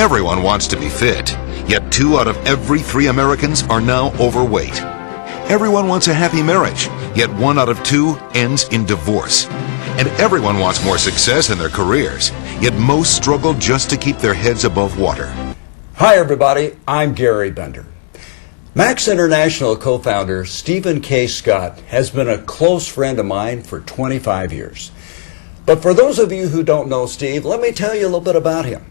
Everyone wants to be fit, yet 2 out of every 3 Americans are now overweight. Everyone wants a happy marriage, yet 1 out of 2 ends in divorce. And everyone wants more success in their careers, yet most struggle just to keep their heads above water. Hi everybody, I'm Gary Bender. Max International co-founder Stephen K. Scott has been a close friend of mine for 25 years. But for those of you who don't know Steve, let me tell you a little bit about him.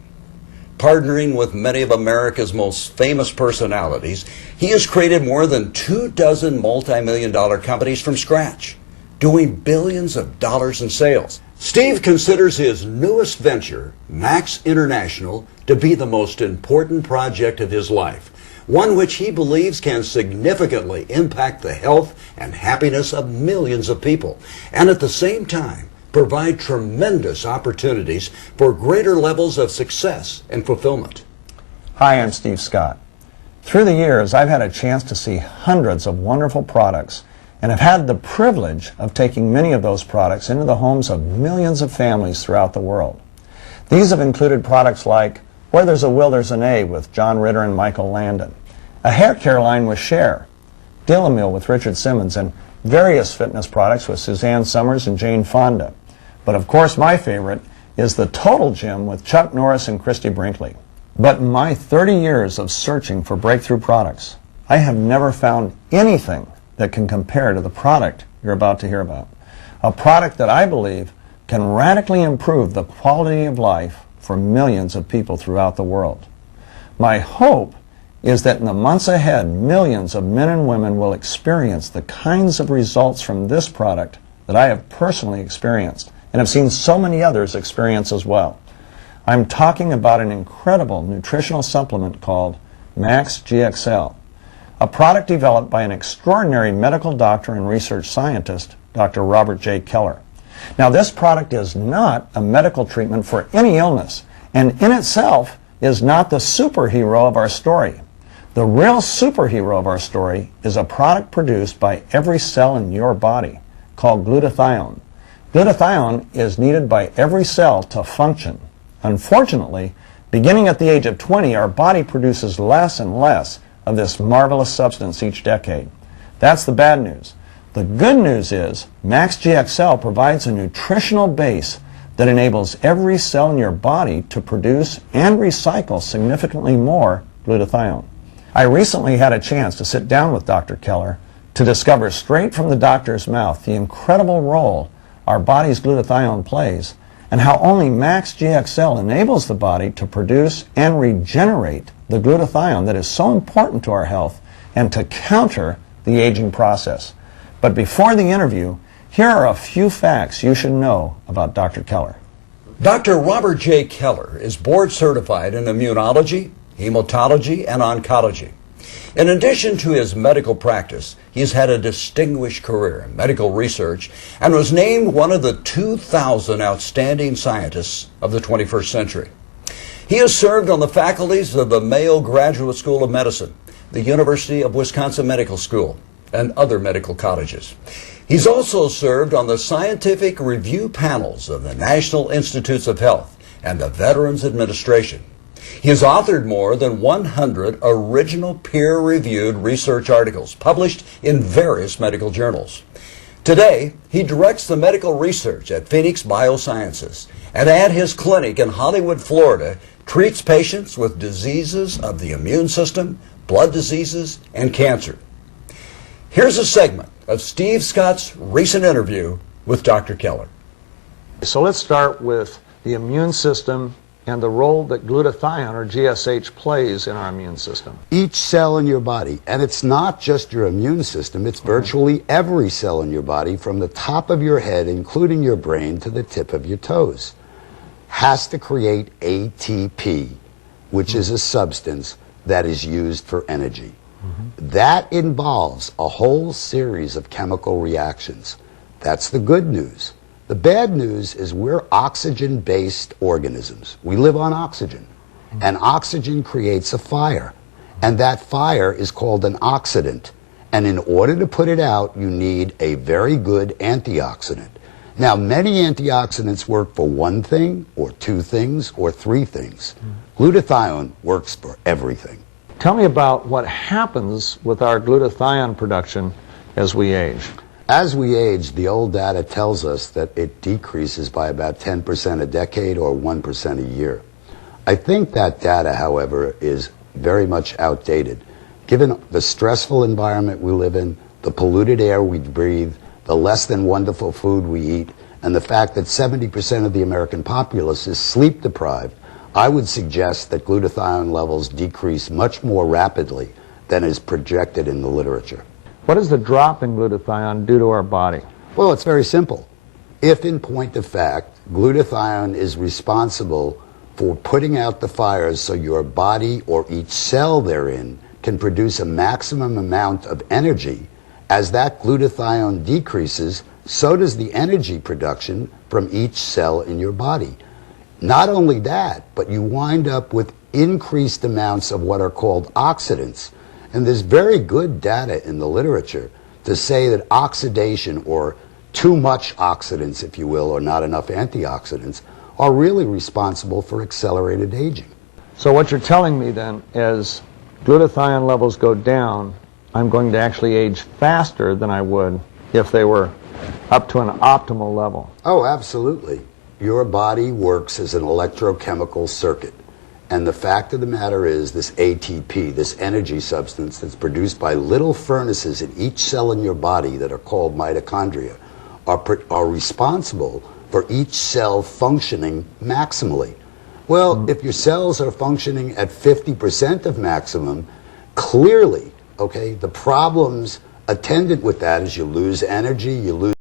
Partnering with many of America's most famous personalities, he has created more than 24 multi-million-dollar companies from scratch, doing billions of dollars in sales. Steve considers his newest venture, Max International, to be the most important project of his life, one which he believes can significantly impact the health and happiness of millions of people, and at the same time, provide tremendous opportunities for greater levels of success and fulfillment. Hi, I'm Steve Scott. Through the years, I've had a chance to see hundreds of wonderful products and have had the privilege of taking many of those products into the homes of millions of families throughout the world. These have included products like Where There's a Will, There's an A with John Ritter and Michael Landon, a hair care line with Cher, Dillamil with Richard Simmons, and various fitness products with Suzanne Summers and Jane Fonda. But of course my favorite is the Total Gym with Chuck Norris and Christy Brinkley. But in my 30 years of searching for breakthrough products, I have never found anything that can compare to the product you're about to hear about. A product that I believe can radically improve the quality of life for millions of people throughout the world. My hope is that in the months ahead, millions of men and women will experience the kinds of results from this product that I have personally experienced and have seen so many others experience as well. I'm talking about an incredible nutritional supplement called MaxGxl, a product developed by an extraordinary medical doctor and research scientist, Dr. Robert J. Keller. Now, this product is not a medical treatment for any illness, and in itself is not the superhero of our story. The real superhero of our story is a product produced by every cell in your body called glutathione. Glutathione is needed by every cell to function. Unfortunately, beginning at the age of 20, our body produces less and less of this marvelous substance each decade. That's the bad news. The good news is MaxGxl provides a nutritional base that enables every cell in your body to produce and recycle significantly more glutathione. I recently had a chance to sit down with Dr. Keller to discover straight from the doctor's mouth the incredible role our body's glutathione plays and how only MaxGxl enables the body to produce and regenerate the glutathione that is so important to our health and to counter the aging process. But before the interview, here are a few facts you should know about Dr. Keller. Dr. Robert J. Keller is board certified in immunology, hematology, and oncology. In addition to his medical practice, he's had a distinguished career in medical research and was named one of the 2,000 outstanding scientists of the 21st century. He has served on the faculties of the Mayo Graduate School of Medicine, the University of Wisconsin Medical School, and other medical colleges. He's also served on the scientific review panels of the National Institutes of Health and the Veterans Administration. He has authored more than 100 original peer-reviewed research articles published in various medical journals. Today, he directs the medical research at Phoenix Biosciences, and at his clinic in Hollywood, Florida, treats patients with diseases of the immune system, blood diseases, and cancer. Here's a segment of Steve Scott's recent interview with Dr. Keller. So let's start with the immune system and the role that glutathione, or GSH, plays in our immune system. Each cell in your body, and it's not just your immune system, it's virtually every cell in your body from the top of your head, including your brain, to the tip of your toes, has to create ATP, which is a substance that is used for energy. That involves a whole series of chemical reactions. That's the good news. The bad news is we're oxygen-based organisms. We live on oxygen, and oxygen creates a fire, and that fire is called an oxidant. And in order to put it out, you need a very good antioxidant. Now, many antioxidants work for one thing, or two things, or three things. Glutathione works for everything. Tell me about what happens with our glutathione production as we age. As we age, the old data tells us that it decreases by about 10% a decade or 1% a year. I think that data, however, is very much outdated. Given the stressful environment we live in, the polluted air we breathe, the less than wonderful food we eat, and the fact that 70% of the American populace is sleep deprived, I would suggest that glutathione levels decrease much more rapidly than is projected in the literature. What does the drop in glutathione do to our body? Well, it's very simple. If, in point of fact, glutathione is responsible for putting out the fires so your body or each cell therein can produce a maximum amount of energy, as that glutathione decreases, so does the energy production from each cell in your body. Not only that, but you wind up with increased amounts of what are called oxidants. And there's very good data in the literature to say that oxidation, or too much oxidants, if you will, or not enough antioxidants, are really responsible for accelerated aging. So what you're telling me then is glutathione levels go down, I'm going to actually age faster than I would if they were up to an optimal level. Oh, absolutely. Your body works as an electrochemical circuit. And the fact of the matter is, this ATP, this energy substance that's produced by little furnaces in each cell in your body that are called mitochondria, are responsible for each cell functioning maximally. Well, if your cells are functioning at 50% of maximum, clearly, okay, the problems attendant with that is you lose energy, you lose